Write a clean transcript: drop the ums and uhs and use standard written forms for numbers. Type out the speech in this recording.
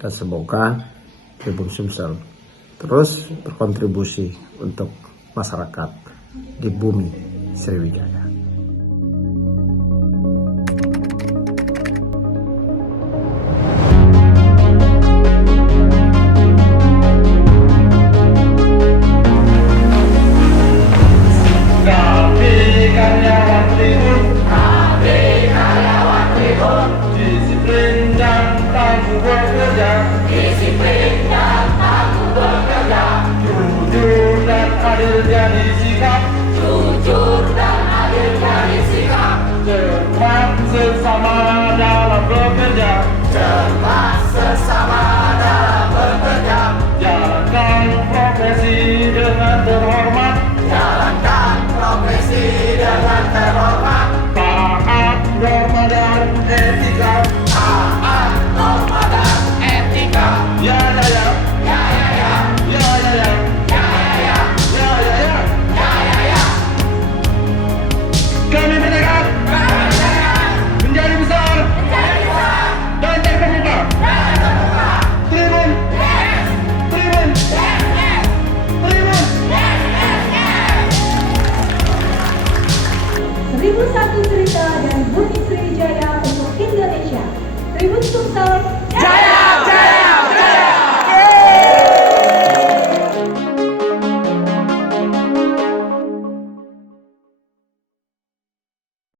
Dan semoga Tribun Sumsel terus berkontribusi untuk masyarakat di bumi Sriwijaya. Disiplin dan tangguh bekerja, jujur dan adil jadi sikap, jujur dan adil jadi sikap, cermat sesama dalam bekerja, cermat